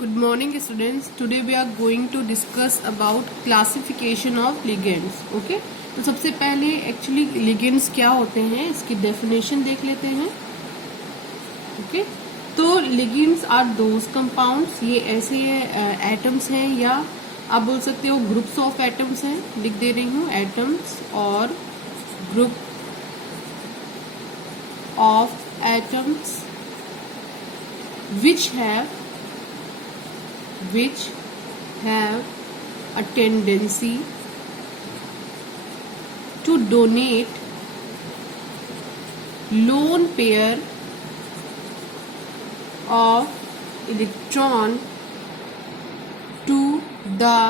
Good morning students. Today we are going to discuss about classification of ligands. Okay? तो सबसे पहले actually ligands क्या होते हैं इसकी डेफिनेशन देख लेते हैं. ओके तो ligands are those compounds, ये ऐसे एटम्स हैं या आप बोल सकते हो ग्रुप्स ऑफ एटम्स हैं. लिख दे रही हूँ एटम्स और group of atoms which have a tendency to donate lone pair of electron to the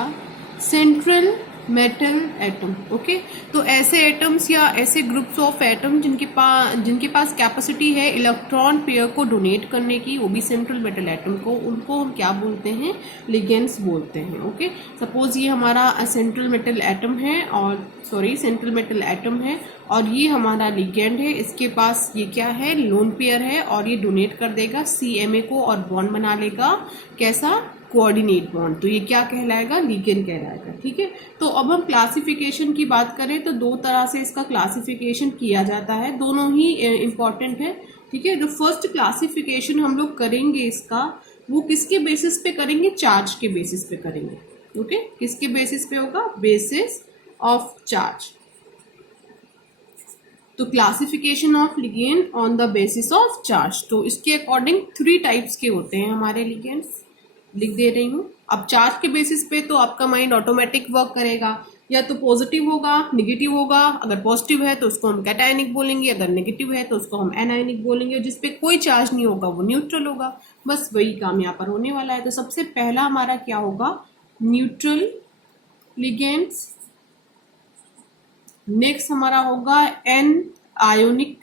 central metal atom. Okay तो ऐसे एटम्स या ऐसे ग्रुप्स ऑफ एटम जिनके पास कैपेसिटी है इलेक्ट्रॉन पेयर को डोनेट करने की, वो भी सेंट्रल मेटल एटम को, उनको हम क्या बोलते हैं? लिगेंड्स बोलते हैं. ओके सपोज ये हमारा सेंट्रल मेटल एटम है सेंट्रल मेटल एटम है और ये हमारा लिगेंड है. इसके पास ये क्या है? लोन पेयर है और ये डोनेट कर देगा CMA को और बॉन्ड बना लेगा. कैसा? Coordinate bond. तो ये क्या कहलाएगा? लिगेंड कहलाएगा. ठीक है तो अब हम क्लासिफिकेशन की बात करें तो दो तरह से इसका क्लासिफिकेशन किया जाता है, दोनों ही इम्पॉर्टेंट है. ठीक है जो फर्स्ट क्लासिफिकेशन हम लोग करेंगे इसका, वो किसके बेसिस पे करेंगे? चार्ज के बेसिस पे करेंगे. ओके किसके बेसिस पे होगा? Basis of charge. तो classification of ligand on the basis of charge. तो इसके अकॉर्डिंग 3 टाइप्स के होते हैं हमारे लिगेंड्स. लिख दे रही हूँ. अब चार्ज के बेसिस पे तो आपका माइंड ऑटोमेटिक वर्क करेगा, या तो पॉजिटिव होगा, नेगेटिव होगा. अगर पॉजिटिव है तो उसको हम कैटायनिक बोलेंगे, अगर नेगेटिव है तो उसको हम एनायनिक बोलेंगे. जिसपे कोई चार्ज नहीं होगा वो न्यूट्रल होगा. बस वही काम यहाँ पर होने वाला है. तो सबसे पहला हमारा क्या होगा? Neutral ligands. नेक्स्ट हमारा होगा एन आयोनिक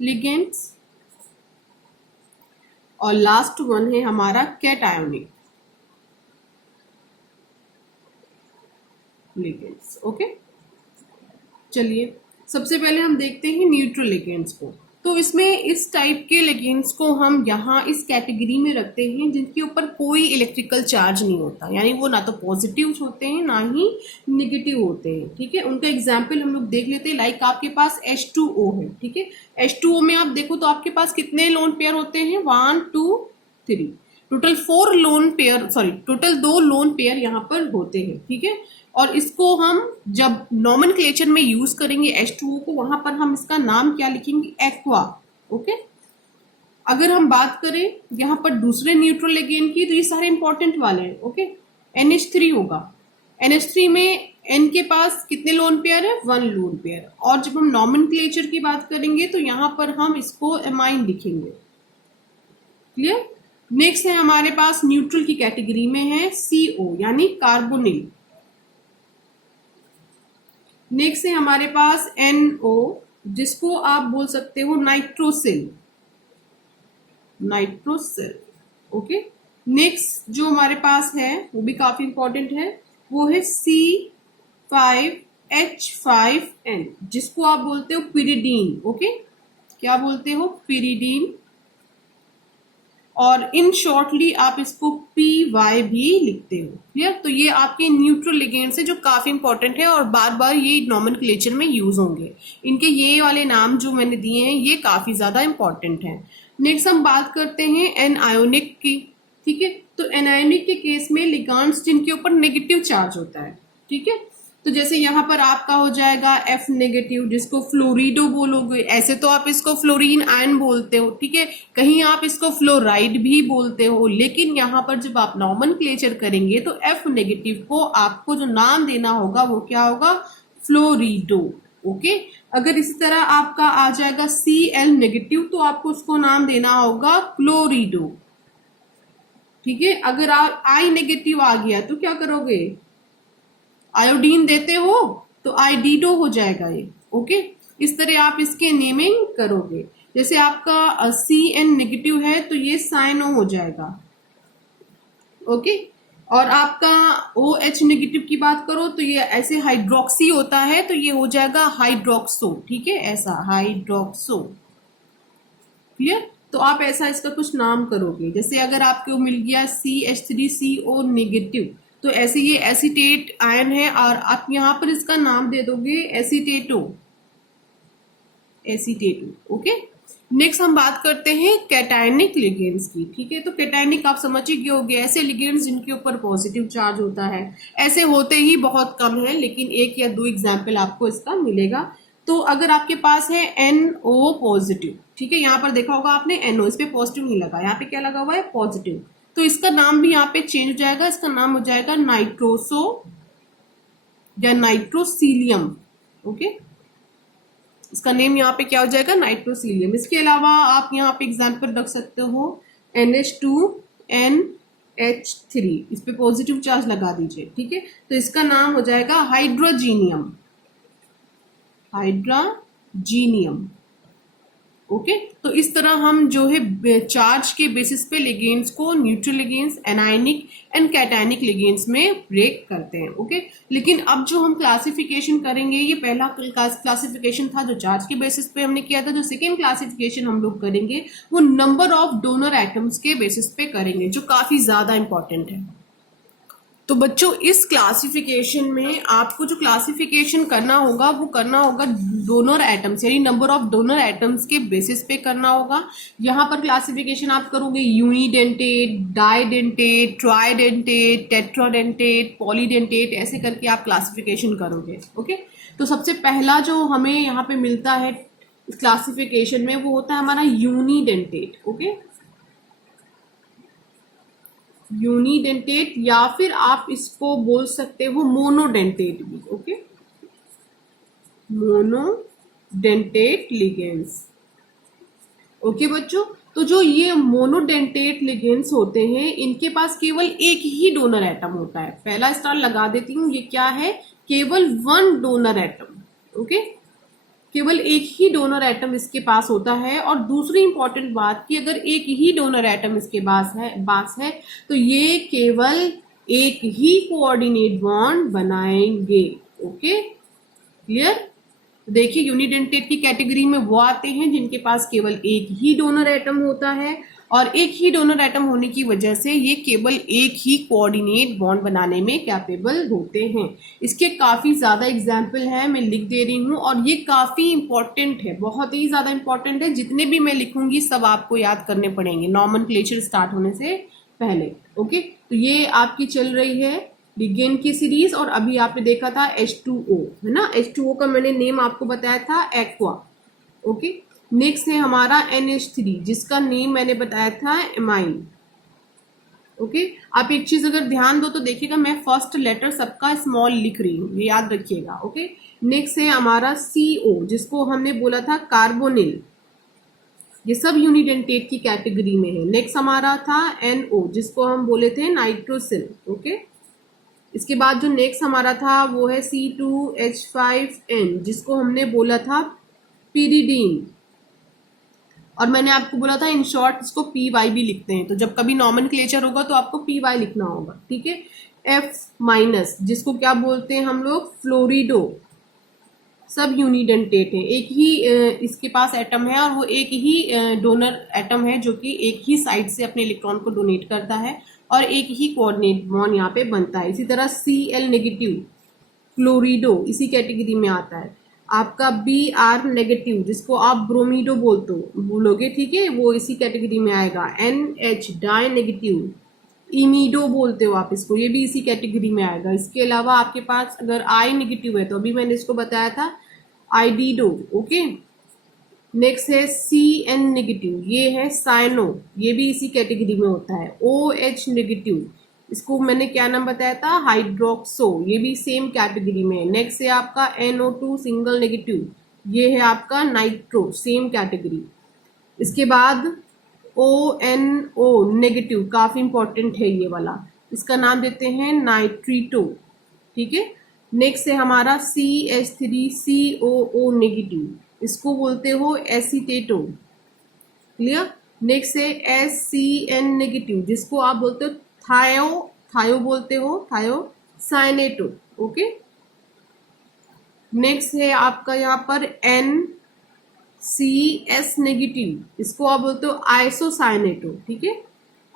लिगेंड्स और लास्ट वन है हमारा कैटायोनिक लिगेंड्स. ओके चलिए सबसे पहले हम देखते हैं न्यूट्रल लिगेंड्स को. तो इसमें इस टाइप के लिगेंड्स को हम यहाँ इस कैटेगरी में रखते हैं जिनके ऊपर कोई इलेक्ट्रिकल चार्ज नहीं होता, यानी वो ना तो पॉजिटिव होते हैं ना ही नेगेटिव होते हैं. ठीक है उनका एग्जाम्पल हम लोग देख लेते हैं. लाइक आपके पास H2O है. ठीक है H2O में आप देखो तो आपके पास कितने लोन पेयर होते हैं? 1 2 3 total 4 lone pair, total 2 loan pair यहाँ पर होते हैं. ठीक है और इसको हम जब नॉमेनक्लेचर में यूज करेंगे H2O को, वहां पर हम इसका नाम क्या लिखेंगे? एक्वा. ओके अगर हम बात करें यहाँ पर दूसरे न्यूट्रल लिगेंड की, तो ये सारे इंपॉर्टेंट वाले हैं. ओके NH3 होगा. NH3 में N के पास कितने लोन पेयर है? 1 लोन पेयर. और जब हम नॉमेनक्लेचर की बात करेंगे तो यहाँ पर हम इसको एमाइन लिखेंगे. क्लियर. नेक्स्ट है हमारे पास न्यूट्रल की कैटेगरी में है CO यानी कार्बोनिल. नेक्स्ट है हमारे पास NO जिसको आप बोल सकते हो नाइट्रोसिल. ओके नेक्स्ट जो हमारे पास है वो भी काफी इंपॉर्टेंट है, वो है C5H5N जिसको आप बोलते हो पिरिडीन. ओके क्या बोलते हो? पिरिडीन. और इन शॉर्टली आप इसको PY भी लिखते हो. क्लियर. तो ये आपके न्यूट्रल लिगेंड्स है जो काफी इंपॉर्टेंट है और बार बार ये नॉमेनक्लेचर में यूज होंगे. इनके ये वाले नाम जो मैंने दिए हैं ये काफी ज्यादा इंपॉर्टेंट हैं. नेक्स्ट हम बात करते हैं एन आयोनिक की. ठीक है तो एनायोनिक के केस में लिगेंड्स जिनके ऊपर नेगेटिव चार्ज होता है. ठीक है तो जैसे यहाँ पर आपका हो जाएगा F नेगेटिव जिसको फ्लोरिडो बोलोगे. ऐसे तो आप इसको फ्लोरीन आयन बोलते हो. ठीक है कहीं आप इसको फ्लोराइड भी बोलते हो, लेकिन यहाँ पर जब आप नॉमेनक्लेचर करेंगे तो F नेगेटिव को आपको जो नाम देना होगा वो क्या होगा? फ्लोरिडो. ओके अगर इसी तरह आपका आ जाएगा Cl नेगेटिव तो आपको उसको नाम देना होगा क्लोरिडो. ठीक है अगर आप I नेगेटिव आ गया तो क्या करोगे? आयोडीन देते हो तो आइडिडो हो जाएगा ये. ओके इस तरह आप इसके नेमिंग करोगे. जैसे आपका CN नेगेटिव है तो ये साइनो हो जाएगा. ओके और आपका OH नेगेटिव की बात करो तो ये ऐसे हाइड्रोक्सी होता है तो ये हो जाएगा हाइड्रोक्सो. ठीक है ऐसा हाइड्रोक्सो. क्लियर. तो आप ऐसा इसका कुछ नाम करोगे। जैसे अगर आपको मिल गया CH3CO नेगेटिव, तो ऐसे ये एसीटेट आयन है और आप यहाँ पर इसका नाम दे दोगे एसीटेटो, ओके। नेक्स्ट हम बात करते हैं कैटायनिक लिगेंड्स की, ठीक है। तो कैटायनिक आप समझ ही गए होंगे, ऐसे लिगेंड्स जिनके ऊपर पॉजिटिव चार्ज होता है। ऐसे होते ही बहुत कम है, लेकिन एक या दो एग्जाम्पल आपको इसका मिलेगा। तो अगर आपके पास है NO पॉजिटिव, ठीक है, यहाँ पर देखा होगा आपने NO, इस पे पॉजिटिव नहीं लगा, यहाँ पे क्या लगा हुआ है, पॉजिटिव। तो इसका नाम भी यहाँ पे चेंज हो जाएगा, इसका नाम हो जाएगा नाइट्रोसो या नाइट्रोसीलियम, ओके। इसका नेम यहाँ पे क्या हो जाएगा, नाइट्रोसीलियम। इसके अलावा आप यहाँ पे एग्जाम्पल रख सकते हो NH2NH3, इस पे पॉजिटिव चार्ज लगा दीजिए, ठीक है। तो इसका नाम हो जाएगा हाइड्रोजीनियम, ओके। तो इस तरह हम जो है चार्ज के बेसिस पे लिगेंड्स को neutral ligands, anionic and cationic ligands में ब्रेक करते हैं, ओके। लेकिन अब जो हम क्लासिफिकेशन करेंगे, ये पहला क्लासिफिकेशन था जो चार्ज के बेसिस पे हमने किया था। जो सेकेंड क्लासिफिकेशन हम लोग करेंगे वो नंबर ऑफ डोनर एटम्स के बेसिस पे करेंगे, जो काफी ज्यादा इंपॉर्टेंट है। तो बच्चों, इस क्लासिफिकेशन में आपको जो क्लासिफिकेशन करना होगा वो करना होगा डोनर एटम्स, यानी नंबर ऑफ डोनर एटम्स के बेसिस पे करना होगा। यहाँ पर क्लासिफिकेशन आप करोगे यूनिडेंटेट, डाइडेंटेट, ट्राइडेंटेट, टेट्राडेंटेट, पॉलीडेंटेट, ऐसे करके आप क्लासिफिकेशन करोगे, ओके। तो सबसे पहला जो हमें यहाँ पे मिलता है क्लासिफिकेशन में वो होता है हमारा यूनिडेंटेट, ओके, यूनिडेंटेट, या फिर आप इसको बोल सकते हो मोनोडेंटेट भी, ओके, मोनोडेंटेट लिगेंड्स, ओके बच्चों। तो जो ये मोनोडेंटेट लिगेंड्स होते हैं, इनके पास केवल एक ही डोनर एटम होता है। पहला स्टार लगा देती हूँ, ये क्या है, केवल वन डोनर एटम, ओके, केवल एक ही डोनर एटम इसके पास होता है। और दूसरी इंपॉर्टेंट बात कि अगर एक ही डोनर एटम इसके पास है तो ये केवल एक ही कोऑर्डिनेट बॉन्ड बनाएंगे, ओके, क्लियर। देखिए, यूनिडेंटेट की कैटेगरी में वो आते हैं जिनके पास केवल एक ही डोनर एटम होता है, और एक ही डोनर एटम होने की वजह से ये केवल एक ही कोऑर्डिनेट बॉन्ड बनाने में कैपेबल होते हैं। इसके काफी ज्यादा एग्जाम्पल हैं, मैं लिख दे रही हूँ, और ये काफी इंपॉर्टेंट है, बहुत ही ज्यादा इंपॉर्टेंट है। जितने भी मैं लिखूंगी सब आपको याद करने पड़ेंगे नॉमेनक्लेचर स्टार्ट होने से पहले, ओके। तो ये आपकी चल रही है लिगेंड की सीरीज, और अभी आपने देखा था H2O, है ना। H2O का मैंने नेम आपको बताया था एक्वा, ओके। नेक्स्ट है हमारा NH3, जिसका नेम मैंने बताया था एमाइन, ओके। आप एक चीज अगर ध्यान दो तो देखिएगा, मैं फर्स्ट लेटर सबका स्मॉल लिख रही हूँ, ये याद रखिएगा, ओके। नेक्स्ट है हमारा CO, जिसको हमने बोला था कार्बोनिल, ये सब यूनिडेंटेट की कैटेगरी में है। नेक्स्ट हमारा था NO, जिसको हम बोले थे नाइट्रोसिल, ओके। इसके बाद जो नेक्स्ट हमारा था वो है C2H5N, जिसको हमने बोला था पिरिडीन, और मैंने आपको बोला था इन शॉर्ट इसको PY भी लिखते हैं। तो जब कभी नॉमेनक्लेचर होगा तो आपको PY लिखना होगा, ठीक है। F-, जिसको क्या बोलते हैं हम लोग, फ्लोरिडो, सब यूनिडेंटेट है, एक ही इसके पास एटम है, और वो एक ही डोनर एटम है जो कि एक ही साइड से अपने इलेक्ट्रॉन को डोनेट करता है, और एक ही कोऑर्डिनेट बॉन्ड यहाँ पे बनता है। इसी तरह Cl नेगेटिव, फ्लोरिडो, इसी कैटेगरी में आता है। आपका Br नेगेटिव, जिसको आप ब्रोमीडो बोलोगे, ठीक है, वो इसी कैटेगरी में आएगा। NH डाई नेगेटिव, इमीडो बोलते हो आप इसको, ये भी इसी कैटेगरी में आएगा। इसके अलावा आपके पास अगर I नेगेटिव है तो अभी मैंने इसको बताया था आइडिडो, ओके। नेक्स्ट है Cn नेगेटिव, ये है साइनो, ये भी इसी कैटेगरी में होता है। OH नेगेटिव, इसको मैंने क्या नाम बताया था, हाइड्रोक्सो, ये भी सेम कैटेगरी में है। नेक्स्ट है आपका NO2 सिंगल नेगेटिव, ये है आपका नाइट्रो, सेम कैटेगरी। इसके बाद ONO नेगेटिव, काफी इंपॉर्टेंट है ये वाला, इसका नाम देते हैं नाइट्रीटो, ठीक है। नेक्स्ट है हमारा CH3COO नेगेटिव, इसको बोलते हो एसीटेटो, क्लियर। नेक्स्ट है SCN नेगेटिव, जिसको आप बोलते हो थायो बोलते हो, थायोसाइनेटो, ओके। नेक्स्ट है आपका यहाँ पर CS नेगेटिव, इसको आप बोलते हो आइसोसाइनेटो, ठीक है,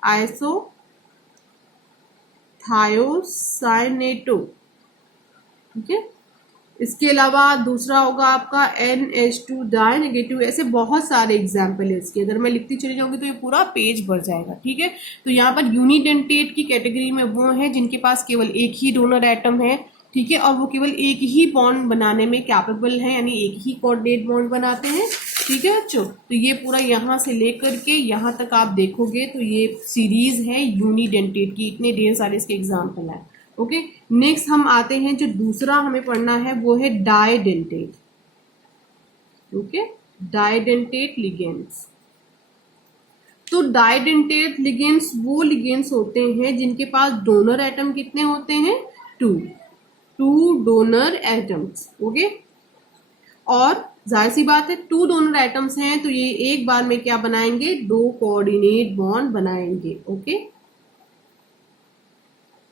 आइसोथायोसाइनेटो, ठीक है। इसके अलावा दूसरा होगा आपका NH2 डाई नेगेटिव। ऐसे बहुत सारे एग्जाम्पल है इसके, अगर मैं लिखती चली जाऊंगी तो ये पूरा पेज भर जाएगा, ठीक है। तो यहाँ पर यूनिडेंटेट की कैटेगरी में वो है जिनके पास केवल एक ही डोनर एटम है, ठीक है, और वो केवल एक ही बॉन्ड बनाने में कैपेबल है, यानी एक ही कोऑर्डिनेट बॉन्ड बनाते हैं, ठीक है बच्चों। तो ये पूरा यहाँ से लेकर के यहाँ तक आप देखोगे तो ये सीरीज है यूनिडेंटेट की, इतने ढेर सारे इसके एग्जाम्पल है। ओके, नेक्स्ट हम आते हैं, जो दूसरा हमें पढ़ना है वो है डाइडेंटेट। Okay, डाइडेंटेट ligands. तो डाइडेंटेट लिगेंड्स वो लिगेंड्स होते हैं जिनके पास डोनर एटम कितने होते हैं, टू डोनर एटम्स। ओके, और जाहिर सी बात है 2 डोनर एटम्स हैं तो ये एक बार में क्या बनाएंगे, 2 कोऑर्डिनेट बॉन्ड बनाएंगे। ओके,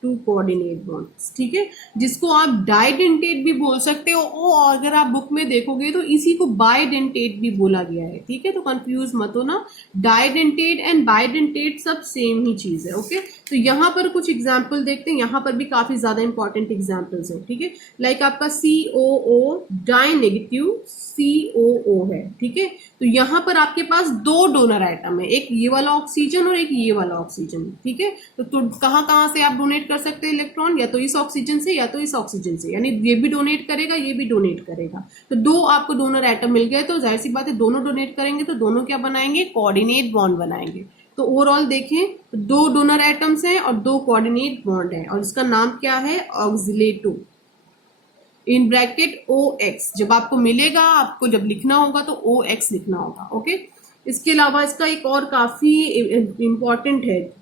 2 कोऑर्डिनेट बॉन्ड्स, ठीक है, जिसको आप डाइडेंटेट भी बोल सकते हो, और अगर आप बुक में देखोगे तो इसी को बाइडेंटेट भी बोला गया है, ठीक है। तो कंफ्यूज मत हो ना, डाइडेंटेट एंड बाइडेंटेट सब सेम ही चीज है। ओके, तो यहाँ पर कुछ एग्जाम्पल देखते हैं, यहाँ पर भी काफी ज्यादा इंपॉर्टेंट एग्जाम्पल्स हैं, ठीक है। लाइक आपका COO डाई नेगेटिव COO है, ठीक है। तो यहाँ पर आपके पास 2 डोनर आइटम है, एक ये वाला ऑक्सीजन और एक ये वाला ऑक्सीजन, ठीक है। तो कहाँ कहाँ से आप डोनेट कर सकते हैं इलेक्ट्रॉन, या तो इस ऑक्सीजन से या तो इस ऑक्सीजन से, यानी ये भी डोनेट करेगा ये भी डोनेट करेगा। तो 2 आपको डोनर आइटम मिल गए, तो जाहिर सी बात है दोनों डोनेट करेंगे तो दोनों क्या बनाएंगे, कोऑर्डिनेट बॉन्ड बनाएंगे। तो ओवरऑल देखें, 2 डोनर एटम्स हैं और 2 कोऑर्डिनेट बॉन्ड है, और इसका नाम क्या है, ऑक्सिलेटो, इन ब्रैकेट OX। जब आपको मिलेगा, आपको जब लिखना होगा तो OX लिखना होगा। ओके, इसके अलावा इसका एक और काफी इंपॉर्टेंट है,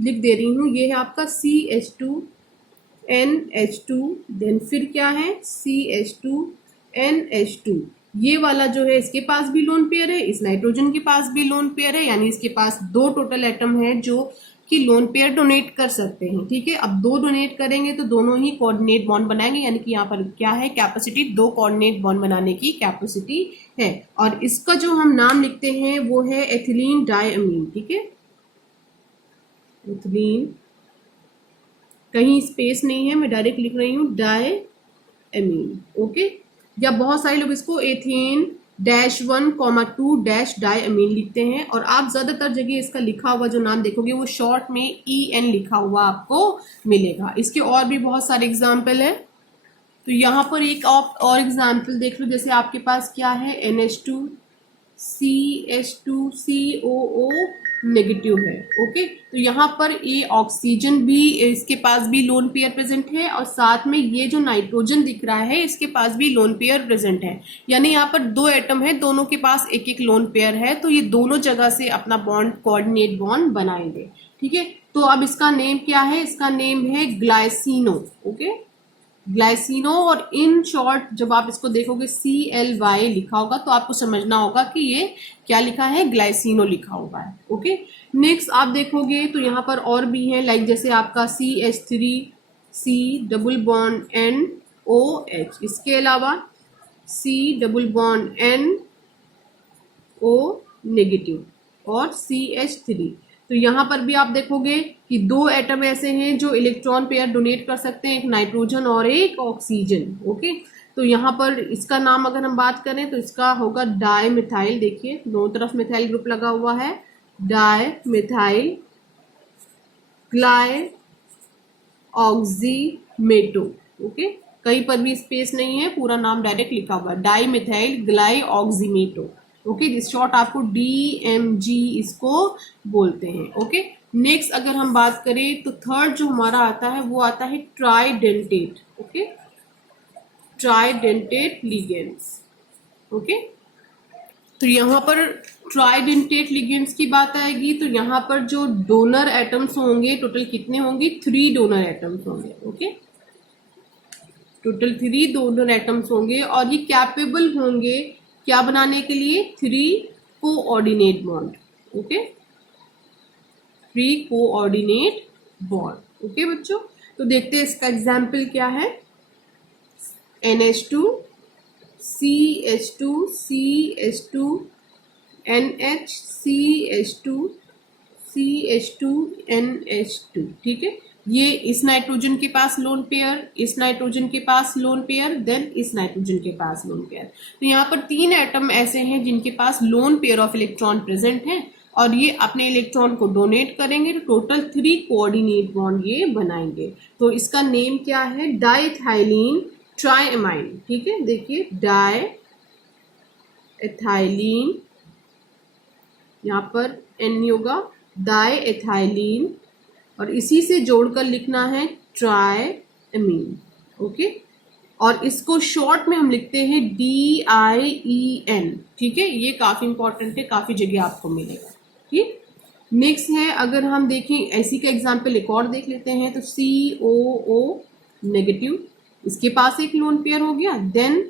लिख दे रही हूं, ये है आपका CH2NH2, देन फिर क्या है CH2NH2। ये वाला जो है इसके पास भी लोन पेयर है, इस नाइट्रोजन के पास भी लोन पेयर है, यानी इसके पास 2 टोटल एटम है जो कि लोन पेयर डोनेट कर सकते हैं, ठीक है। अब 2 डोनेट करेंगे तो दोनों ही कोऑर्डिनेट बॉन्ड बनाएंगे, यानी कि यहाँ पर क्या है, कैपेसिटी 2 कोऑर्डिनेट बॉन्ड बनाने की कैपेसिटी है। और इसका जो हम नाम लिखते हैं वो है एथिलीन डायमीन, ठीक है, एथिलीन, कहीं स्पेस नहीं है, मैं डायरेक्ट लिख रही हूँ डायमीन। ओके, या बहुत सारे लोग इसको एथेन -1,2 डायमीन लिखते हैं, और आप ज्यादातर जगह इसका लिखा हुआ जो नाम देखोगे वो शॉर्ट में EN लिखा हुआ आपको मिलेगा। इसके और भी बहुत सारे एग्जाम्पल है, तो यहाँ पर एक और एग्जाम्पल देख लो, जैसे आपके पास क्या है, NH2 CH2 COO नेगेटिव है। ओके, तो यहाँ पर ये ऑक्सीजन भी, इसके पास भी लोन पेयर प्रेजेंट है, और साथ में ये जो नाइट्रोजन दिख रहा है इसके पास भी लोन पेयर प्रेजेंट है, यानी यहाँ पर 2 एटम है, दोनों के पास एक एक लोन पेयर है, तो ये दोनों जगह से अपना बॉन्ड कोऑर्डिनेट बॉन्ड बनाएंगे, ठीक है। तो अब इसका नेम क्या है, इसका नेम है ग्लाइसिनो। ओके, ग्लाइसिनो, और इन शॉर्ट जब आप इसको देखोगे CLY लिखा होगा तो आपको समझना होगा कि ये क्या लिखा है, ग्लाइसिनो लिखा हुआ है। ओके, नेक्स्ट आप देखोगे तो यहाँ पर और भी है, लाइक जैसे आपका CH3C डबल बॉन्ड NOH, इसके अलावा C double bond NO negative और CH3। तो यहाँ पर भी आप देखोगे कि 2 एटम ऐसे हैं जो इलेक्ट्रॉन पेयर डोनेट कर सकते हैं, एक नाइट्रोजन और एक ऑक्सीजन। ओके, तो यहाँ पर इसका नाम अगर हम बात करें तो इसका होगा डाइमिथाइल, देखिए दोनों तरफ मिथाइल ग्रुप लगा हुआ है, डाइमिथाइल ग्लाइ ऑक्सीमेटो। ओके, कहीं पर भी स्पेस नहीं है, पूरा नाम डायरेक्ट लिखा हुआ है, डाइमिथाइल ग्लाइ ऑक्सीमेटो। ओके, जिस शॉर्ट आपको DMG इसको बोलते हैं। ओके, नेक्स्ट अगर हम बात करें तो थर्ड जो हमारा आता है वो आता है tridentate. Okay, tridentate ligands. Okay, तो यहाँ पर ट्राइडेंटेट लिगेंड्स की बात आएगी तो यहाँ पर जो डोनर एटम्स होंगे, टोटल कितने होंगे, 3 डोनर एटम्स होंगे। ओके, टोटल 3 डोनर एटम्स होंगे, और ये कैपेबल होंगे क्या बनाने के लिए, 3 coordinate bond. Okay, 3 coordinate bond. Okay बच्चों, तो देखते हैं इसका एग्जाम्पल क्या है, NH2 CH2 CH2 NH CH2 CH2 NH2, ठीक है। ये इस नाइट्रोजन के पास लोन पेयर, इस नाइट्रोजन के पास लोन पेयर, देन इस नाइट्रोजन के पास लोन पेयर। तो यहाँ पर 3 एटम ऐसे हैं जिनके पास lone pair of electron present है और ये अपने इलेक्ट्रॉन को डोनेट करेंगे तो टोटल 3 कोऑर्डिनेट बॉन्ड ये बनाएंगे। तो इसका नेम क्या है? डाइएथाइलीन ट्राइएमाइन, ठीक है। देखिए डाइएथाइलीन, यहाँ पर एन नहीं होगा, डाइएथाइलीन, और इसी से जोड़कर लिखना है ट्राइएमीन, ओके। और इसको शॉर्ट में हम लिखते हैं DIEN, ठीक है। ये काफी इंपॉर्टेंट है, काफी जगह आपको मिलेगा, ठीक। नेक्स्ट है, अगर हम देखें ऐसी का एग्जाम्पल एक और देख लेते हैं तो COO नेगेटिव, इसके पास एक लोन पेयर हो गया, then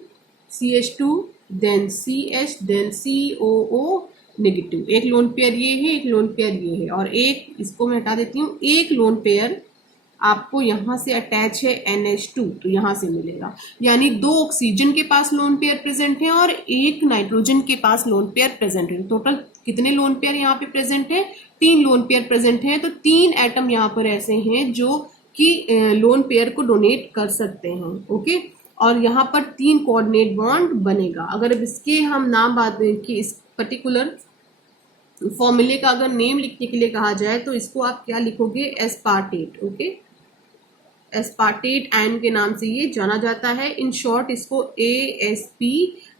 CH2, then CH, then COO negative. एक लोन पेयर ये है, एक लोन पेयर ये है, और एक इसको मैं हटा देती हूँ, एक लोन पेयर आपको यहाँ से अटैच है NH2, तो यहाँ से मिलेगा। यानी 2 ऑक्सीजन के पास लोन पेयर प्रेजेंट है और एक नाइट्रोजन के पास लोन पेयर प्रेजेंट है। टोटल कितने लोन पेयर यहाँ पे प्रेजेंट है? 3 लोन पेयर प्रेजेंट है। तो 3 एटम यहाँ पर ऐसे हैं जो कि लोन पेयर को डोनेट कर सकते हैं, ओके। और यहाँ पर 3 कोऑर्डिनेट बॉन्ड बनेगा। अगर अब इसके हम नाम बात कि इस पर्टिकुलर फॉर्मूले का अगर नेम लिखने के लिए कहा जाए तो इसको आप क्या लिखोगे? Aspartate, okay. एस्पार्टेट आयन के नाम से ये जाना जाता है। इन शॉर्ट इसको ASP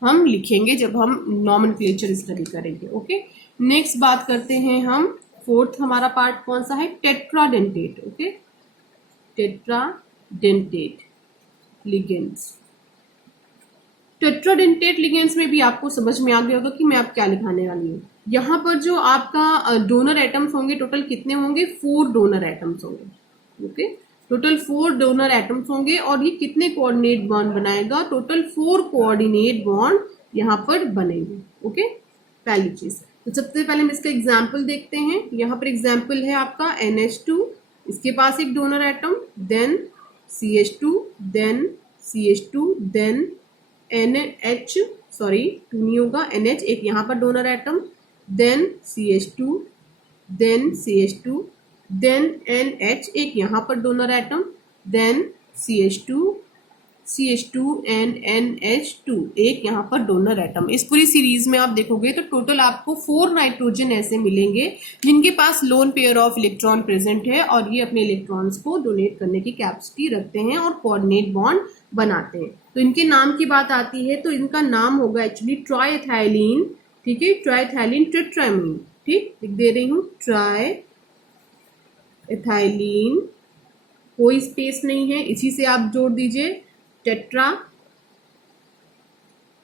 हम लिखेंगे जब हम नॉमेनक्लेचर स्टडी करेंगे, ओके। नेक्स्ट बात करते हैं हम, फोर्थ हमारा पार्ट कौन सा है? Tetradentate, okay. Tetradentate ligands. Tetradentate ligands में भी आपको समझ में आ गया होगा कि मैं आप क्या लिखाने वाली हूँ। यहाँ पर जो आपका डोनर एटम्स होंगे, टोटल कितने होंगे? 4 डोनर एटम्स होंगे, ओके। टोटल 4 डोनर एटम्स होंगे और ये कितने कोऑर्डिनेट बॉन्ड बनाएगा? टोटल 4 कोऑर्डिनेट बॉन्ड यहाँ पर बनेंगे, ओके। पहली चीज, तो सबसे पहले हम इसका एग्जाम्पल देखते हैं। यहाँ पर एग्जाम्पल है आपका NH2, इसके पास एक donor atom, then CH2, then CH2, then NH, sorry 2 नहीं होगा, NH, एक यहाँ पर donor atom, then CH2, then CH2, then NH, एक यहाँ पर donor atom, then CH2 and NH2, एक यहाँ पर डोनर एटम। इस पूरी सीरीज में आप देखोगे तो टोटल आपको 4 नाइट्रोजन ऐसे मिलेंगे जिनके पास lone pair of electron present है और ये अपने इलेक्ट्रॉन्स को डोनेट करने की कैपेसिटी रखते हैं और कोऑर्डिनेट बॉन्ड बनाते हैं। तो इनके नाम की बात आती है तो इनका नाम होगा एक्चुअली ट्राइएथाइलीन, ठीक है। ट्राइएथाइलीन टेट्रामीन, ठीक, लिख दे रही हूँ, ट्राइएथाइलीन, कोई स्पेस नहीं है, इसी से आप जोड़ दीजिए। टेट्रा,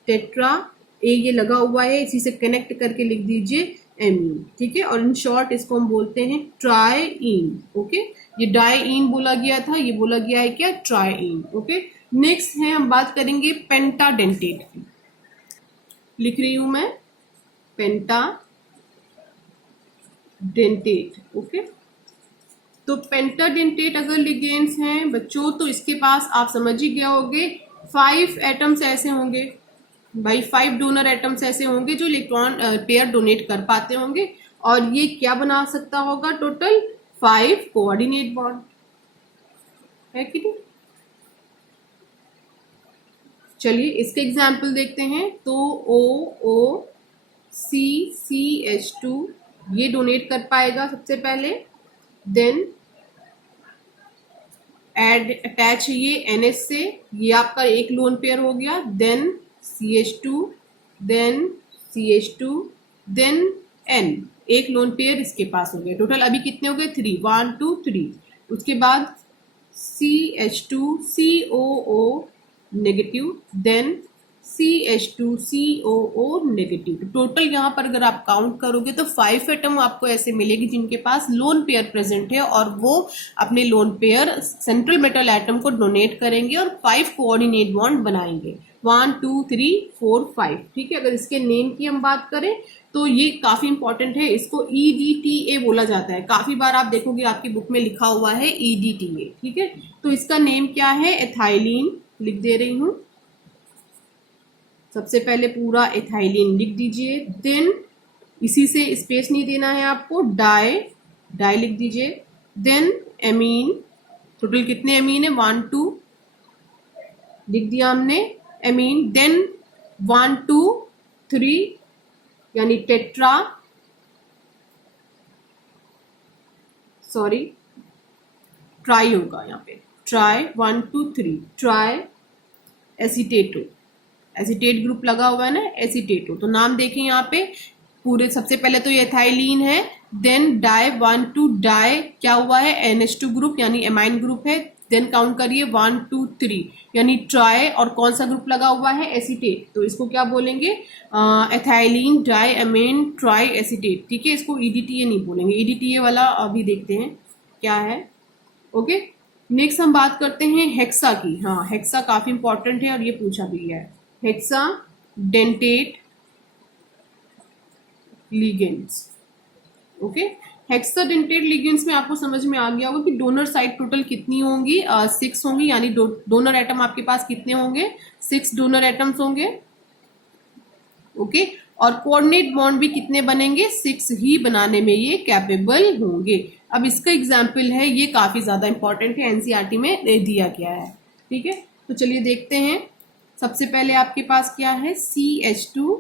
टेट्रा, ए ये लगा हुआ है, इसी से कनेक्ट करके लिख दीजिए एमीन, ठीक है। और इन शॉर्ट इसको हम बोलते हैं ट्राइईन, ओके। ये डाइईन बोला गया था, ये बोला गया है क्या? ट्राइईन, ओके। नेक्स्ट है, हम बात करेंगे पेंटाडेंटेट की। लिख रही हूं मैं पेंटाडेंटेट, ओके। तो पेंटाडेंटेट अगर लिगेंड्स हैं बच्चों तो इसके पास आप समझ ही गए होंगे 5 एटम्स ऐसे होंगे भाई, 5 डोनर एटम्स ऐसे होंगे जो इलेक्ट्रॉन पेयर डोनेट कर पाते होंगे और ये क्या बना सकता होगा? टोटल 5 कोऑर्डिनेट बॉन्ड, है कि नहीं? चलिए इसके एग्जाम्पल देखते हैं। तो OOCCH2 ये डोनेट कर पाएगा सबसे पहले, देन एड अटैच ये NH से, ये आपका एक लोन पेयर हो गया, then CH2, then CH2, then N, एक लोन पेयर इसके पास हो गया। टोटल अभी कितने हो गए? 3, 1 2 3। उसके बाद CH2 COO negative, then CH2 COO negative. Total यहाँ पर अगर आप काउंट करोगे तो 5 एटम आपको ऐसे मिलेगी जिनके पास लोन पेयर प्रेजेंट है और वो अपने lone pair central metal atom को डोनेट करेंगे और 5 कोऑर्डिनेट बॉन्ड बनाएंगे, 1 2 3 4 5, ठीक है। अगर इसके नेम की हम बात करें तो ये काफी इंपॉर्टेंट है, इसको EDTA बोला जाता है। काफी बार आप देखोगे आपकी बुक में लिखा हुआ है EDTA, ठीक है। तो इसका नेम क्या है? एथाइलीन, लिख दे रही हूं, सबसे पहले पूरा एथाइलिन लिख दीजिए, देन इसी से स्पेस नहीं देना है आपको, डाई, डाई लिख दीजिए, देन एमीन, टोटल कितने एमीन है 1 2 लिख दिया हमने एमीन, देन 1 2 3 यानी टेट्रा, सॉरी ट्राई होगा यहाँ पे, ट्राई 1 2 3 ट्राई एसीटेटो, एसीटेट ग्रुप लगा हुआ है ना, एसीटेटो। तो नाम देखें यहाँ पे पूरे, सबसे पहले तो ये एथाइलिन है, देन डाई 1 2 डाई क्या हुआ है NH2 ग्रुप यानी एमाइन ग्रुप है, देन काउंट करिए 1 2 3 यानी ट्राई, और कौन सा ग्रुप लगा हुआ है एसीटेट, तो इसको क्या बोलेंगे ethylene die amine tri acetate, ठीक है। इसको EDTA नहीं बोलेंगे, EDTA वाला अभी देखते हैं क्या है। ओके, नेक्स्ट हम बात करते हैं हेक्सा की। हाँ, हेक्सा काफी इंपॉर्टेंट है और ये पूछा भी है, hexa dentate ligands. Okay, hexadentate ligands में आपको समझ में आ गया होगा कि डोनर साइड टोटल कितनी होंगी, 6 होंगी, यानी डोनर एटम आपके पास कितने होंगे 6 डोनर एटम्स होंगे। ओके, और कोऑर्डिनेट बॉन्ड भी कितने बनेंगे 6 ही बनाने में ये कैपेबल होंगे। अब इसका एग्जाम्पल है, ये काफी ज्यादा इंपॉर्टेंट है, NCERT में दिया गया है, ठीक है। तो चलिए देखते हैं, सबसे पहले आपके पास क्या है CH2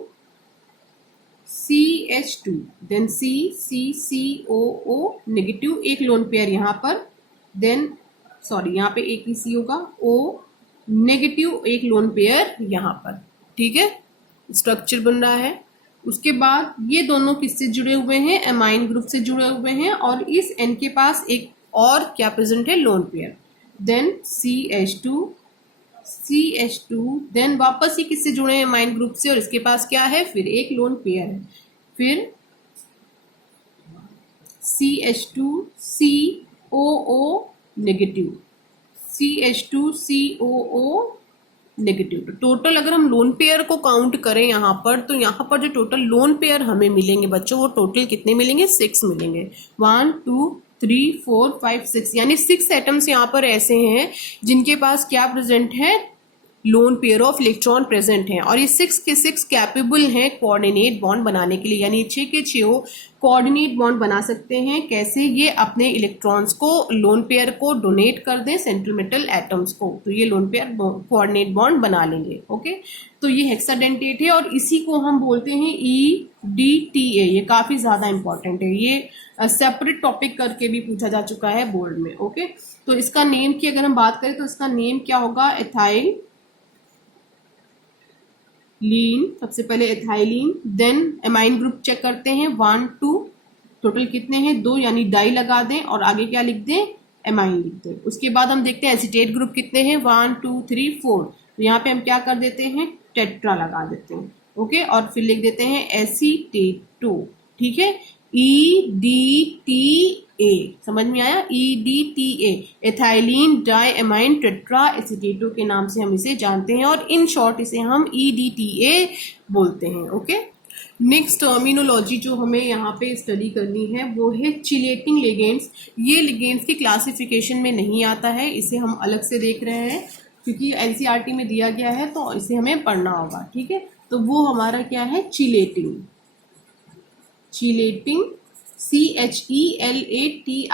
CH2, then CCCOO negative, एक लोन पेयर यहाँ पर, देन सॉरी यहाँ पे एक ही C होगा, O नेगेटिव एक लोन पेयर यहाँ पर, ठीक है, स्ट्रक्चर बन रहा है। उसके बाद ये दोनों किससे जुड़े हुए हैं, एमाइन ग्रुप से जुड़े हुए हैं, और इस N के पास एक और क्या प्रेजेंट है lone pair, then CH2, then वापस ये किससे जुड़े हैं एमाइन ग्रुप से, और इसके पास क्या है फिर एक लोन पेयर है, फिर CH2COO नेगेटिव, CH2COO नेगेटिव। तो टोटल अगर हम लोन पेयर को काउंट करें यहाँ पर, तो यहाँ पर जो टोटल लोन पेयर हमें मिलेंगे बच्चों, वो टोटल कितने मिलेंगे 6 मिलेंगे, 1 2 3 4 5 6, यानी 6 एटम्स यहाँ पर ऐसे हैं जिनके पास क्या प्रेजेंट है loan pair of electron present हैं, और ये 6 के 6 कैपेबल हैं कोऑर्डिनेट बॉन्ड बनाने के लिए, यानी 6 के 6 कोऑर्डिनेट बॉन्ड बना सकते हैं। कैसे, ये अपने इलेक्ट्रॉन्स को लोन पेयर को डोनेट कर दें सेंट्रल मेटल एटम्स को, तो ये लोन पेयर कोऑर्डिनेट बॉन्ड बना लेंगे। ओके, तो ये हेक्साडेंटेट है और इसी को हम बोलते हैं EDTA। ये काफी ज्यादा इंपॉर्टेंट है, ये सेपरेट टॉपिक करके भी पूछा जा चुका है बोर्ड में। ओके, तो इसका नेम की अगर हम बात करें तो इसका नेम क्या होगा, एथाइल लीन, सबसे पहले ethylene, then amine group check करते हैं 1 2, टोटल कितने हैं 2, यानी डाई लगा दें और आगे क्या लिख दें एमाइन लिख दें। उसके बाद हम देखते हैं एसीटेट ग्रुप कितने हैं 1 2 3 4, तो यहाँ पे हम क्या कर देते हैं टेट्रा लगा देते हैं। ओके, और फिर लिख देते हैं एसीटेटो, ठीक है, EDTA, समझ में आया, EDTA ethylene die amine tetraacetato के नाम से हम इसे जानते हैं, और इन शॉर्ट इसे हम EDTA बोलते हैं। ओके, नेक्स्ट टर्मिनोलॉजी जो हमें यहाँ पे स्टडी करनी है वो है चिलेटिंग लिगेंड्स। ये लिगेंड्स की क्लासिफिकेशन में नहीं आता है, इसे हम अलग से देख रहे हैं क्योंकि NCERT में दिया गया है, तो इसे हमें पढ़ना होगा, ठीक है। तो वो हमारा क्या है chelating, chelating CHELATING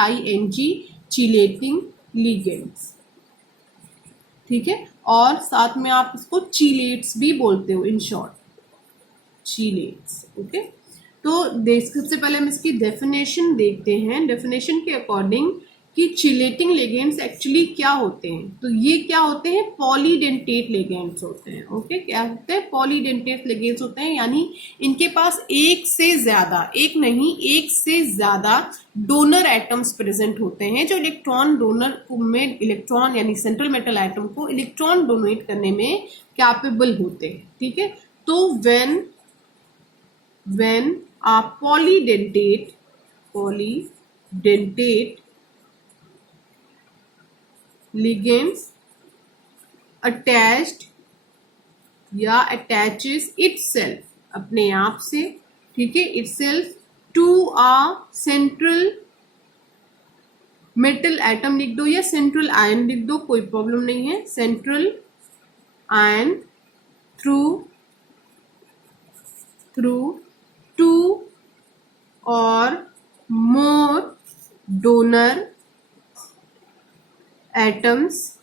chelating ligands, ठीक है, और साथ में आप इसको चिलेट्स भी बोलते हो इन शॉर्ट, चिलेट्स। ओके, तो सबसे पहले हम इसकी डेफिनेशन देखते हैं। डेफिनेशन के अकॉर्डिंग कि चिलेटिंग लिगेंड्स एक्चुअली क्या होते हैं, तो ये क्या होते हैं पॉलीडेंटेट लिगेंड्स होते हैं। ओके, क्या होते हैं पॉलीडेंटेट लिगेंड्स होते हैं, यानी इनके पास एक से ज्यादा, एक नहीं एक से ज्यादा डोनर एटम्स प्रेजेंट होते हैं, जो इलेक्ट्रॉन डोनर में इलेक्ट्रॉन यानी सेंट्रल मेटल एटम को इलेक्ट्रॉन डोनेट करने में कैपेबल होते हैं, ठीक है। तो when a polydentate ligands attached या attaches itself अपने आप से, ठीक है, itself to a central metal atom लिख दो या सेंट्रल आयन लिख दो, कोई प्रॉब्लम नहीं है, central ion through through two और more donor atoms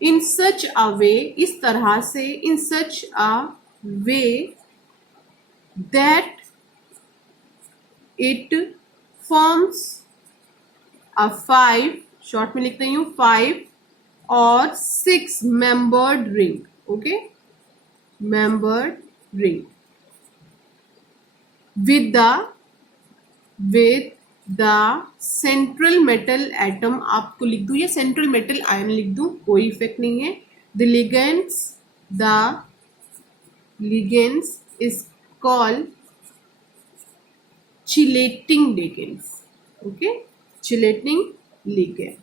in such a वे, इस तरह से, in such a way that it forms a 5, short में लिख रही हूँ 5 और 6 membered ring. Okay, membered ring with the central metal atom, आपको लिख दूं या सेंट्रल मेटल आयन लिख दूं, कोई इफेक्ट नहीं है. The ligands is called chelating ligands. Okay, chelating ligand.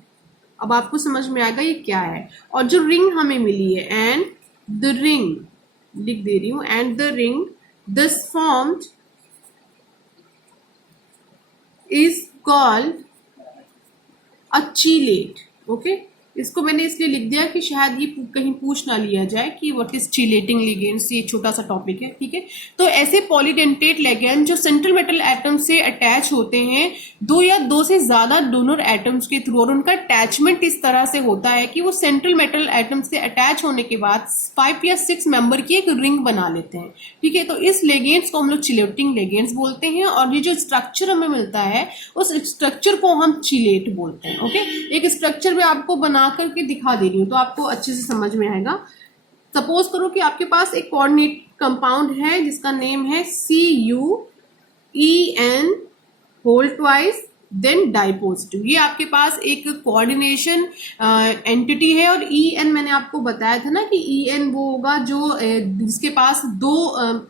अब आपको समझ में आएगा ये क्या है. और जो रिंग हमें मिली है, एंड द रिंग लिख दे रही हूं, and the ring this formed is called a chelate. Okay, इसको मैंने इसलिए लिख दिया कि शायद ये कहीं पूछ ना लिया जाए कि व्हाट इज चिलेटिंग लिगेंड्स. ये छोटा सा टॉपिक है, ठीक है. तो ऐसे पॉलीडेंटेट लिगेंड जो सेंट्रल मेटल एटम से अटैच होते हैं दो या दो से ज्यादा डोनर एटम्स के थ्रू, और उनका अटैचमेंट इस तरह से होता है कि वो सेंट्रल मेटल एटम से अटैच होने के बाद 5 या 6 मेंबर की एक रिंग बना लेते हैं, ठीक है. तो इस लिगेंड्स को हम लोग चिलेटिंग लिगेंड्स बोलते हैं, और ये जो स्ट्रक्चर हमें मिलता है उस स्ट्रक्चर को हम चिलेट बोलते हैं. ओके, एक स्ट्रक्चर में आपको बना करके दिखा दे रही हूं तो आपको अच्छे से समझ में आएगा. सपोज करो कि आपके पास एक कोऑर्डिनेट कंपाउंड है जिसका नेम है CuEn होल ट्वाइस देन डाइपॉजिटिव. ये आपके पास एक कोऑर्डिनेशन एंटिटी है, और En मैंने आपको बताया था ना कि En वो होगा जो जिसके पास दो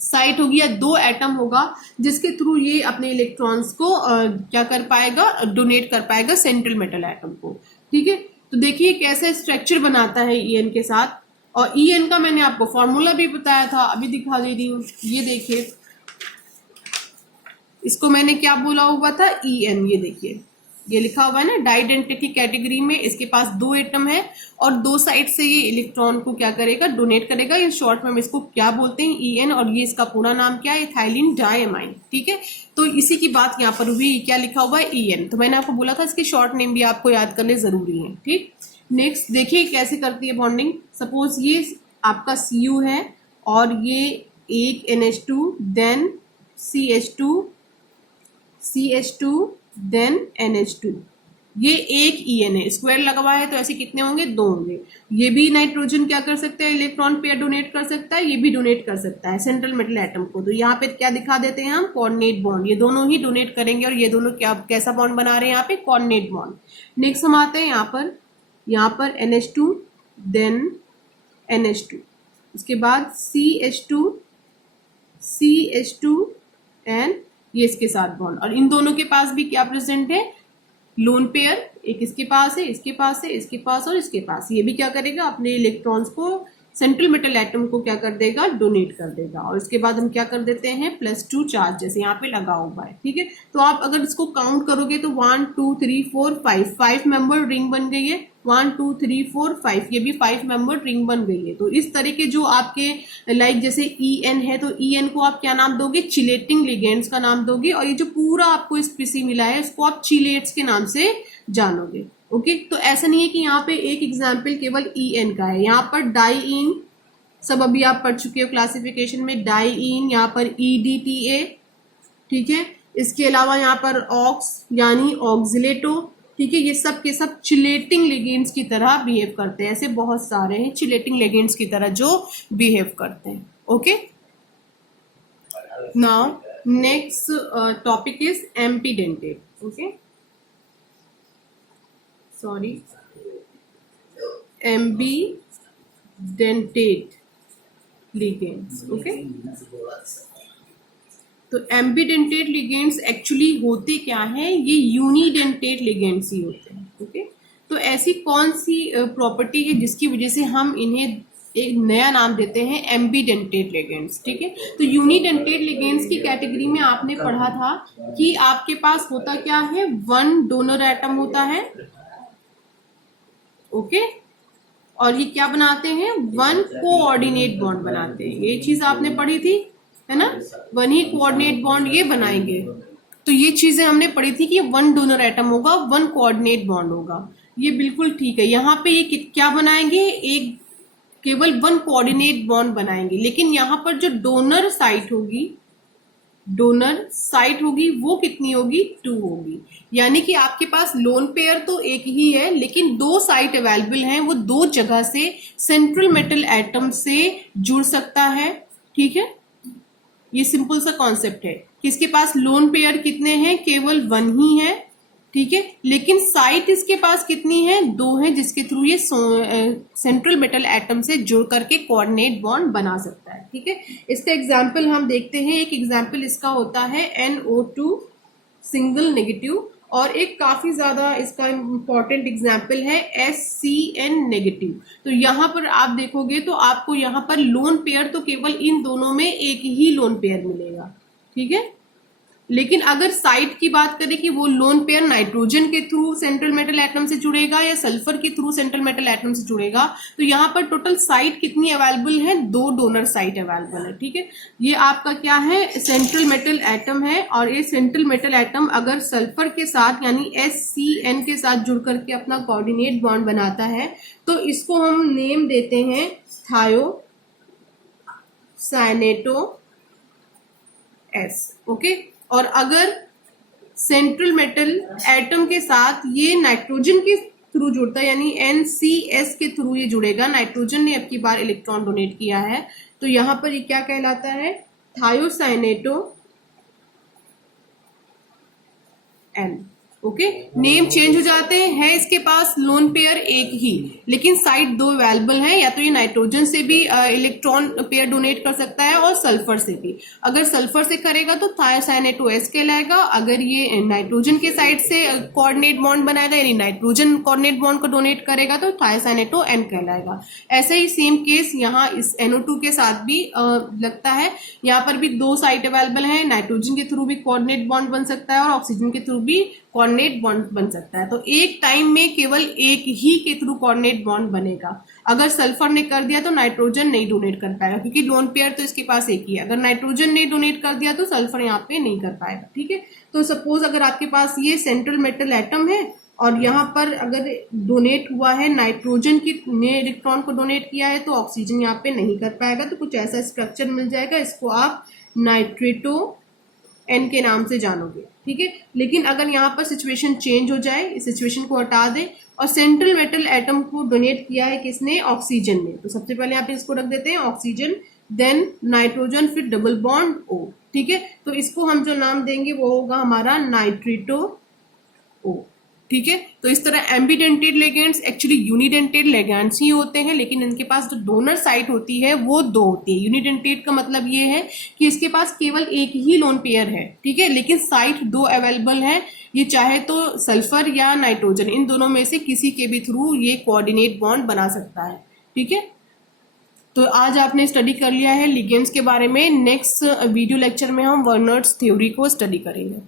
साइट होगी या दो एटम होगा जिसके थ्रू ये अपने इलेक्ट्रॉन्स को क्या कर पाएगा, डोनेट कर पाएगा सेंट्रल मेटल एटम को, ठीक है. तो देखिए कैसे स्ट्रक्चर बनाता है En के साथ. और En का मैंने आपको फॉर्मूला भी बताया था, अभी दिखा दे रही हूँ. ये देखिए, इसको मैंने क्या बोला हुआ था, En. ये देखिए, ये लिखा हुआ है ना डाइडेंटिटी कैटेगरी में. इसके पास दो एटम है और दो साइड से ये इलेक्ट्रॉन को क्या करेगा, डोनेट करेगा. इन शॉर्ट में हम इसको क्या बोलते हैं, En. और ये इसका पूरा नाम क्या है, इथाइलिन डायमाइन, ठीक है. तो इसी की बात यहाँ पर हुई. क्या लिखा हुआ है, En. तो मैंने आपको बोला था इसके शॉर्ट नेम भी आपको याद करने जरूरी है, ठीक. नेक्स्ट देखिए कैसे करती है बॉन्डिंग. सपोज ये आपका Cu है और ये एक NH2 then CH2 then NH2. ये एक En है, स्क्वायर लगा हुआ है तो ऐसे कितने होंगे, 2 होंगे. ये भी नाइट्रोजन क्या कर सकता है, इलेक्ट्रॉन पेयर डोनेट कर सकता है, ये भी डोनेट कर सकता है सेंट्रल मेटल एटम को. तो यहाँ पे क्या दिखा देते हैं हम, कोऑर्डिनेट बॉन्ड. ये दोनों ही डोनेट करेंगे और ये दोनों क्या कैसा बॉन्ड बना रहे हैं यहाँ पे, कोऑर्डिनेट बॉन्ड. नेक्स्ट हम आते हैं यहाँ पर NH2 देन NH2, उसके बाद CH2 एंड ये इसके साथ बॉन्ड. और इन दोनों के पास भी क्या प्रेजेंट है, लोन पेयर. एक इसके पास है, इसके पास है, इसके पास और इसके पास. ये भी क्या करेगा, अपने इलेक्ट्रॉन्स को सेंट्रल मेटल एटम को क्या कर देगा, डोनेट कर देगा. और इसके बाद हम क्या कर देते हैं, +2 चार्ज जैसे यहाँ पे लगा हुआ है, ठीक है. तो आप अगर इसको काउंट करोगे तो 1 2 3 4 5 मेंबर रिंग बन गई है. 1 2 3 4 5, ये भी 5 मेंबर रिंग बन गई है. तो इस तरह के जो आपके लाइक जैसे En है तो En को आप क्या नाम दोगे, चिलेटिंग लिगेंड्स का नाम दोगे. और ये जो पूरा आपको स्पीसी मिला है इसको आप चिलेट्स के नाम से जानोगे. ओके, तो ऐसा नहीं है कि यहाँ पे एक एग्जाम्पल केवल En का है. यहाँ पर डाइईन सब अभी आप पढ़ चुके हो क्लासिफिकेशन में, डाइईन, यहाँ पर EDTA, ठीक है. इसके अलावा यहाँ पर ऑक्स यानी ऑक्सिलेटो, ठीक है. ये सब के सब चिलेटिंग लिगेंड्स की तरह बिहेव करते हैं. ऐसे बहुत सारे हैं चिलेटिंग लिगेंड्स की तरह जो बिहेव करते हैं. Okay, now next topic is ambidentate. Okay, sorry, ambidentate ligands. Okay, तो एम्बीडेंटेट लिगेंड्स एक्चुअली होते क्या है, ये यूनिडेंटेट लिगेंड्स ही होते हैं. ओके, तो ऐसी कौन सी प्रॉपर्टी है जिसकी वजह से हम इन्हें एक नया नाम देते हैं, एम्बीडेंटेट लिगेंड्स, ठीक है. तो यूनिडेंटेट लिगेंड्स की कैटेगरी में आपने पढ़ा था कि आपके पास होता क्या है, 1 डोनर एटम होता है. ओके, और ये क्या बनाते हैं, वन कोऑर्डिनेट बॉन्ड बनाते हैं। ये चीज आपने पढ़ी थी, है ना, वन ही कोऑर्डिनेट बॉन्ड ये बनाएंगे। तो ये चीजें हमने पढ़ी थी कि वन डोनर एटम होगा, वन कोऑर्डिनेट बॉन्ड होगा, ये बिल्कुल ठीक है। यहाँ पे ये क्या बनाएंगे, एक केवल वन कोऑर्डिनेट बॉन्ड बनाएंगे, लेकिन यहाँ पर जो डोनर साइट होगी वो कितनी होगी, 2 होगी। यानी कि आपके पास लोन पेयर तो एक ही है, लेकिन 2 साइट अवेलेबल हैं, वो 2 जगह से सेंट्रल मेटल एटम से जुड़ सकता है। ठीक है, ये सिंपल सा कॉन्सेप्ट है कि इसके पास लोन पेयर कितने हैं, केवल 1 ही है। ठीक है, लेकिन साइट इसके पास कितनी है, 2 है, जिसके थ्रू ये सेंट्रल मेटल एटम से जुड़ करके कोऑर्डिनेट बॉन्ड बना सकता है। ठीक है, इसका एग्जांपल हम देखते हैं। एक एग्जांपल इसका होता है NO2 सिंगल नेगेटिव, और एक काफी ज्यादा इसका इंपॉर्टेंट एग्जांपल है SCN नेगेटिव। तो यहाँ पर आप देखोगे तो आपको यहाँ पर लोन पेयर तो केवल इन दोनों में एक ही लोन पेयर मिलेगा। ठीक है, लेकिन अगर साइट की बात करें कि वो लोन पेयर नाइट्रोजन के थ्रू सेंट्रल मेटल एटम से जुड़ेगा या सल्फर के थ्रू सेंट्रल मेटल एटम से जुड़ेगा, तो यहाँ पर टोटल साइट कितनी अवेलेबल है, 2 डोनर साइट अवेलेबल है। ठीक है, ये आपका क्या है, सेंट्रल मेटल एटम है, और ये सेंट्रल मेटल एटम अगर सल्फर के साथ यानी SCN के साथ जुड़ करके अपना कोऑर्डिनेट बॉन्ड बनाता है, तो इसको हम नेम देते हैं थायोसाइनेटो S। ओके, और अगर सेंट्रल मेटल एटम के साथ ये नाइट्रोजन के थ्रू जुड़ता है यानी NCS के थ्रू ये जुड़ेगा, नाइट्रोजन ने अब की बार इलेक्ट्रॉन डोनेट किया है, तो यहां पर ये क्या कहलाता है, thiocyanato N। Okay, name change हो जाते हैं, इसके पास लोन पेयर एक ही, लेकिन साइट 2 अवेलेबल है। या तो ये नाइट्रोजन से भी इलेक्ट्रॉन पेयर डोनेट कर सकता है और सल्फर से भी। अगर सल्फर से करेगा तो थायोसाइनेटो S कहलाएगा, अगर ये नाइट्रोजन के साइड से कोऑर्डिनेट बॉन्ड बनाएगा यानी नाइट्रोजन कोऑर्डिनेट बॉन्ड को डोनेट करेगा तो थायोसाइनेटो N कहलाएगा। ऐसे ही सेम केस यहाँ इस NO2 के साथ भी लगता है। यहाँ पर भी 2 साइट अवेलेबल है, नाइट्रोजन के थ्रू भी कोऑर्डिनेट बॉन्ड बन सकता है और ऑक्सीजन के थ्रू भी कोऑर्डिनेट बॉन्ड बन सकता है। तो एक टाइम में केवल एक ही के थ्रू कोऑर्डिनेट बॉन्ड बनेगा। अगर सल्फर ने कर दिया तो नाइट्रोजन नहीं डोनेट कर पाएगा, क्योंकि लोन पेयर तो इसके पास एक ही है। अगर नाइट्रोजन ने डोनेट कर दिया तो सल्फर यहाँ पे नहीं कर पाएगा। ठीक है, तो सपोज अगर आपके पास ये सेंट्रल मेटल एटम है और यहाँ पर अगर डोनेट हुआ है नाइट्रोजन की ने इलेक्ट्रॉन को डोनेट किया है, तो ऑक्सीजन यहाँ पे नहीं कर पाएगा। तो कुछ ऐसा स्ट्रक्चर मिल जाएगा, इसको आप नाइट्रेटो N के नाम से जानोगे। ठीक है, लेकिन अगर यहाँ पर सिचुएशन चेंज हो जाए, इस सिचुएशन को हटा दें और सेंट्रल मेटल एटम को डोनेट किया है किसने, ऑक्सीजन ने, तो सबसे पहले यहाँ पे इसको रख देते हैं ऑक्सीजन, देन नाइट्रोजन, फिर डबल बॉन्ड O। ठीक है, तो इसको हम जो नाम देंगे वो होगा हमारा नाइट्रेटो O। ठीक है, तो इस तरह ambidentate ligands actually unidentate ligands ही होते हैं, लेकिन इनके पास जो डोनर साइट होती है वो 2 होती है। यूनिडेंटेड का मतलब ये है कि इसके पास केवल एक ही लोन पेयर है। ठीक है, लेकिन साइट 2 अवेलेबल है, ये चाहे तो सल्फर या नाइट्रोजन इन दोनों में से किसी के भी थ्रू ये कोऑर्डिनेट बॉन्ड बना सकता है। ठीक है, तो आज आपने स्टडी कर लिया है लिगेंड्स के बारे में। नेक्स्ट वीडियो लेक्चर में हम वर्नर्स थ्योरी को स्टडी करेंगे।